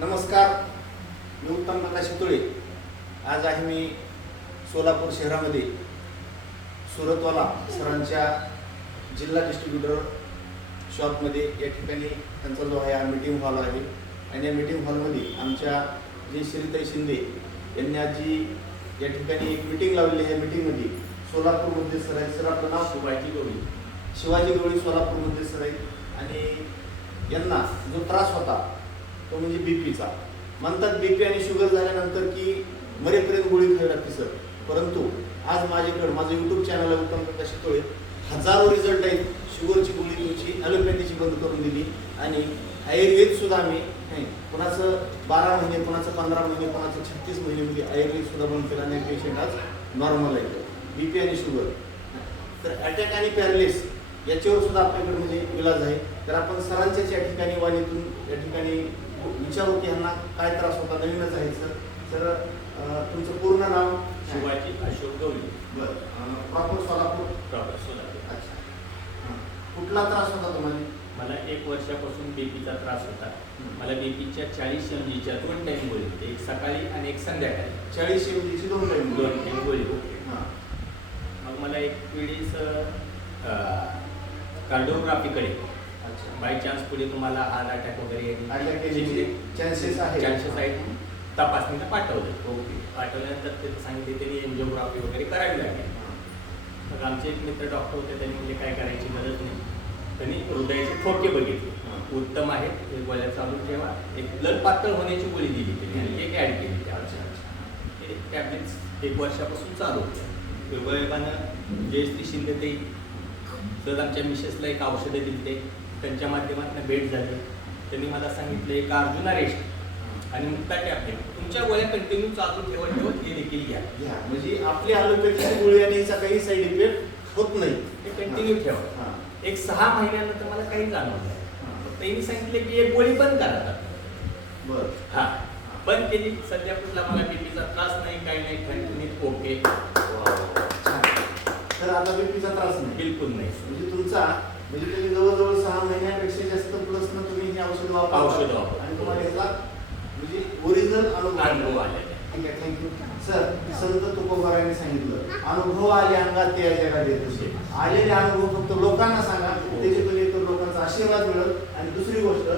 नमस्कार मी उत्तम प्रकाश तुळे. आज आहे मी सोलापूर शहरामध्ये सुरतवाला सरांच्या जिल्हा डिस्ट्रीब्युटर शॉपमध्ये या ठिकाणी त्यांचा जो आहे हा मीटिंग हॉल आहे. आणि या मीटिंग हॉलमध्ये आमच्या जे श्रीताई शिंदे यांनी आज जी या ठिकाणी एक मीटिंग लावलेली आहे. मीटिंगमध्ये सोलापूरमध्ये सर आहे सर आपलं नाव शिवाजी गवळी शिवाजी गवळी सोलापूरमध्ये सर आणि यांना जो त्रास होता तो म्हणजे बीपीचा म्हणतात बीपी आणि शुगर झाल्यानंतर की मरेपर्यंत गोळी खावी लागते सर परंतु आज माझ्याकडे माझं यूट्यूब चॅनल आहे उत्तम प्रकाश शितोळे हजारो रिझल्ट आहेत. शुगरची गोळी तुमची ॲलोपॅथीची बंद करून दिली. आणि आयुर्वेद सुद्धा आम्ही नाही कोणाचं बारा महिने कोणाचं पंधरा महिने कोणाचं छत्तीस महिन्यामध्ये म्हणजे आयुर्वेद सुद्धा बंद केला आणि पेशंट आज नॉर्मल आहे. बीपी आणि शुगर तर अटॅक आणि पॅरलिस याच्यावर सुद्धा आपल्याकडे म्हणजे इलाज आहे. तर आपण सरांच्या या ठिकाणी वाणीतून या ठिकाणी विचारू की ह्यांना काय त्रास होता नवीनच आहे सर. सर तुमचं पूर्ण नाव? शिवाजी अशोक गवळी. बरं. प्रॉपर सोलापूर? प्रॉपर सोलापूर. अच्छा. कुठला त्रास होता तुम्हाला? मला एक वर्षापासून बीपीचा त्रास होता. मला बीपीच्या चाळीस एम जीच्या दोन टाईम गोळी होती एक सकाळी आणि एक संध्याकाळी. चाळीस एमजीची दोन टाईम दोन टाईम गोळी होती हां. मग मला एक वेळेस कार्डिओग्राफीकडे बाय चान्स पुढे तुम्हाला हार्ट अटॅक वगैरे chances आहेत. चान्सेस आहेत. तपासणीला पाठवलं. ओके. पाठवल्यानंतर ते सांगितले त्यांनी एन्जिओग्राफी वगैरे करावी लागेल. मग आमचे एक मित्र डॉक्टर होते त्यांनी म्हणजे काय करायची गरज नाही. त्यांनी हृदयाचे ठोके बघितले. उत्तम आहेत हे गोळ्या चालू ठेवा एक ब्लड पातळ होण्याची गोळी दिली त्यांनी आणि एक ॲड केली त्या टॅब्लेट्स एक वर्षापासून चालू होते. योगायोगानं जयश्री शिंदे ते तर आमच्या मिसेसला एक औषधं दिली ते. त्यांच्या माध्यमातून भेट झाली. त्यांनी मला सांगितलं एक अर्जुना रेस्ट आणि मुक्ता टॅबलेट तुमच्या गोळ्या कंटिन्यू चालू ठेवत ठेवत हे देखील घ्या. घ्या म्हणजे आपली ॲलोपॅथीची गोळी आणि याचा काही साईड इफेक्ट होत नाही. हे कंटिन्यू ठेवा. एक सहा महिन्यानंतर मला काही जाणवलं त्यांनी सांगितले की एक गोळी बंद करा. बरं. हा. बंद केली. सध्या कुठला मला बीपीचा त्रास नाही काही नाही. ठणठणीत ओके. तर आता बीपीचा त्रास नाही. बिलकुल नाही. म्हणजे तुमचा म्हणजे तुम्ही जवळजवळ सहा महिन्यापेक्षा जास्त प्लस न तुम्ही हे औषध वापरता. औषध वापरता. आणि तुम्हाला याचा म्हणजे ओरिजिनल अनुभव अनुभव आलेला आहे. ठीक आहे थँक्यू सर संत तुकोबारांनी सांगितलं अनुभव आले अंगात ते या जगात येत आलेले अनुभव फक्त लोकांना सांगा त्याच्यातून एक तर लोकांचा आशीर्वाद मिळेल आणि दुसरी गोष्ट